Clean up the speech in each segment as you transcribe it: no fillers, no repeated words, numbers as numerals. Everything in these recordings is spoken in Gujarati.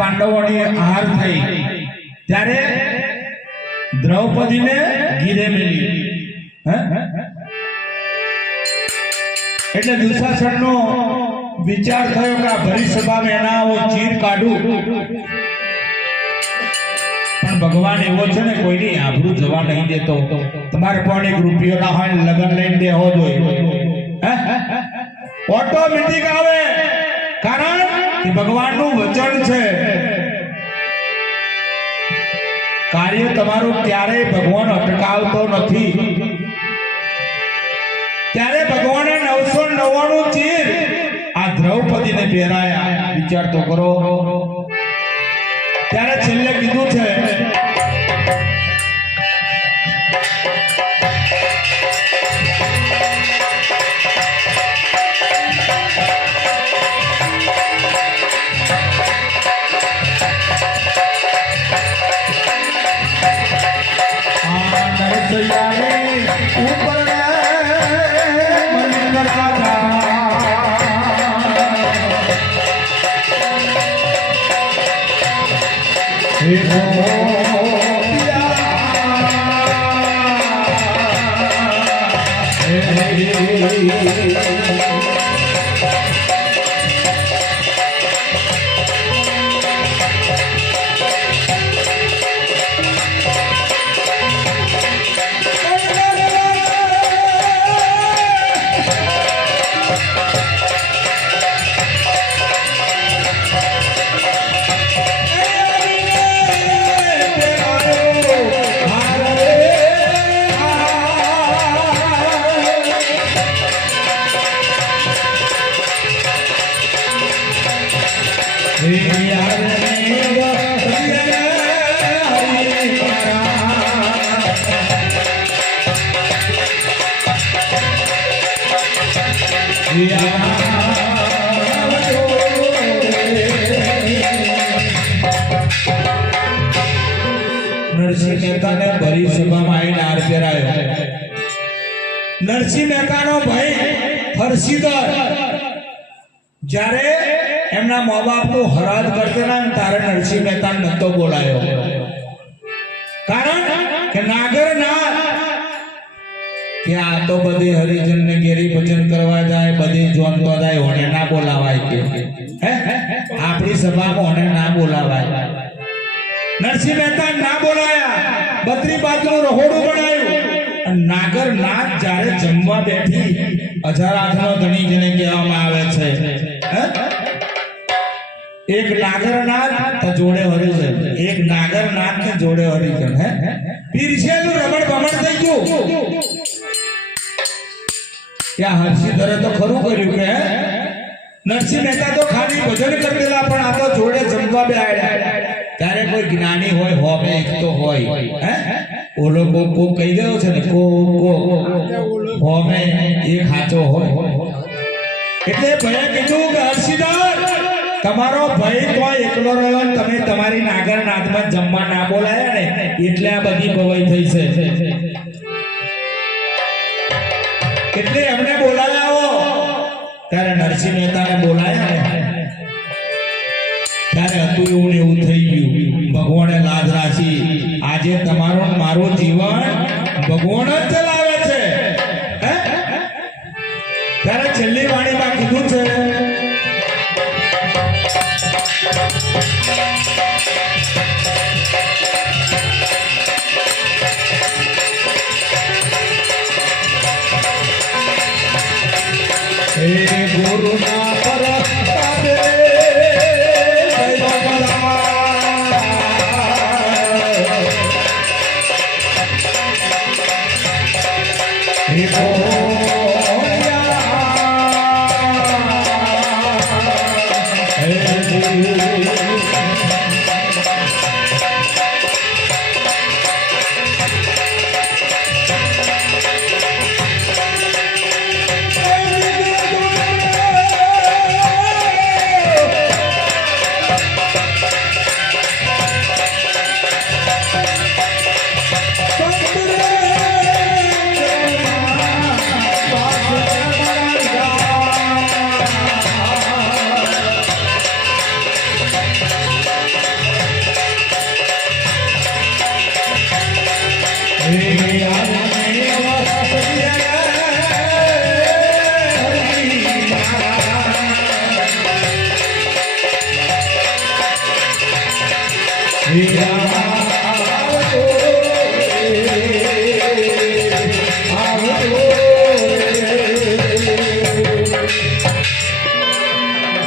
પાંડવોની હાર થઈ ત્યારે દ્રૌપદીને ઘીરે મેલી એટલે દુશાસનનો વિચાર થયો કે આ ભરી સભામાં એના હું ચીર કાઢું, પણ ભગવાન એવો છે ને કોઈની આબરૂ જવા નહીં દેતો. તમારે પણ એક રૂપિયો ના હોય લગન લઈને દેવો જોઈએ, ઓટોમેટિક આવે, કારણ કે ભગવાનનું વચન છે. કાર્ય તમારું ક્યારેય ભગવાન અટકાવતો નથી. ત્યારે ભગવાને 999 ચીર આ દ્રૌપદીને પહેરાયા. વિચાર તો કરો. ત્યારે છેલ્લે કીધું છે નરસિંહ મહેતાને ભરી સભામાં આવીને હાર પહેરાયો. નરસિંહ મહેતાનો ભાઈ હરસિદર જ્યારે એમના મા બાપનું હરાજ કરતા ત્યારે નરસિંહ મહેતા નતો બોલાયો, કારણ કે નાગર ના કે આ તો બધી હરિજન ને ઘેરી ભજન કરવા જાય, બધી જોનતો જાય, ઓને ના બોલાવાય કે આપણી સભામાં ઓને ના બોલાવાય. નરસિંહ મહેતા ના બોલાયા, 32 બાજુનું રહોડું બનાવ્યું. નાગર નાથ જ્યારે જમવા બેઠી, અજરાધનો ધણી જેને કહેવામાં આવે છે, એક નાગરનાથ તો જોડે હરિજન, એક નાગરનાથ ને જોડે હરિજન. પીરસેલું રમણ ભમણ થઈ ગયું. ત્યાં હર્ષિધરે તો ખરું કર્યું કે નરસિંહ મહેતા તો ખાલી ભજન કરતેલા, પણ આ તો જોડે જમવા બેઠા. ત્યારે કોઈ જ્ઞાની હોય, હોમે એક તો હોય, ઓલો કો કહી ગયો છે ને, કો હોમે એક સાચો હોય. એટલે ભયા કીધું કે હર્ષિધર, તમારો ભાઈ તો એકલો રહ્યો, તમે તમારી નાગરનાથમાં જમવા ના બોલાયા ને એટલે આ બધી ભવાઈ થઈ છે. એટલે એમને બોલાવ્યા. ત્યારે નરસિંહ મહેતાને બોલાયા ને ત્યારે હતું એવું ને એવું થઈ ગયું. ભગવાને લાજ રાખી, આજે તમારું મારું જીવન ભગવાન જ ચલાવે છે. ત્યારે છેલ્લી વાણીમાં કીધું છે ગુરુના પર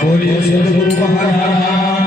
બોલીએ સદગુરુ મહારાજ